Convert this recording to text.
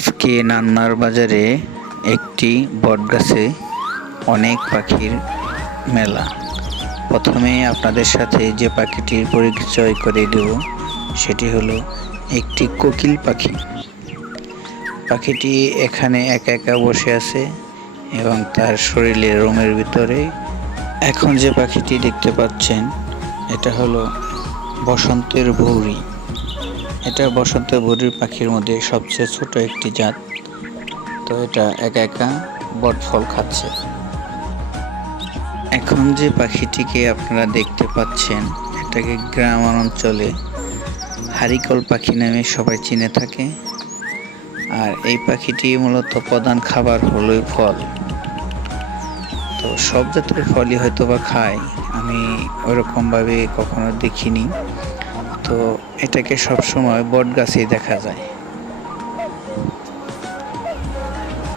আজকে নান্নার বাজারে একটি বটগাছে অনেক পাখির মেলা। প্রথমে আপনাদের সাথে যে পাখিটির পরিচয় করে দেব সেটি হলো একটি কোকিল পাখি। পাখিটি এখানে একা একা বসে আছে এবং তার শরীরের রোমের ভিতরে এখন যে পাখিটি দেখতে পাচ্ছেন এটা হলো বসন্তের ভৌরি। এটা বসন্তের ভৌরির পাখির মধ্যে সবচেয়ে ছোট একটি জাত। তো এটা একা একা বটফল খাচ্ছে। এখন যে পাখিটিকে আপনারা দেখতে পাচ্ছেন এটাকে গ্রাম অঞ্চলে হারিকল পাখি নামে সবাই চিনে থাকে। আর এই পাখিটি মূলত প্রধান খাবার হলো ফল। তো সব জাতের ফলই হয়তো বা খায়, আমি ওরকমভাবে কখনো দেখিনি। তো এটাকে সবসময় বট গাছেই দেখা যায়।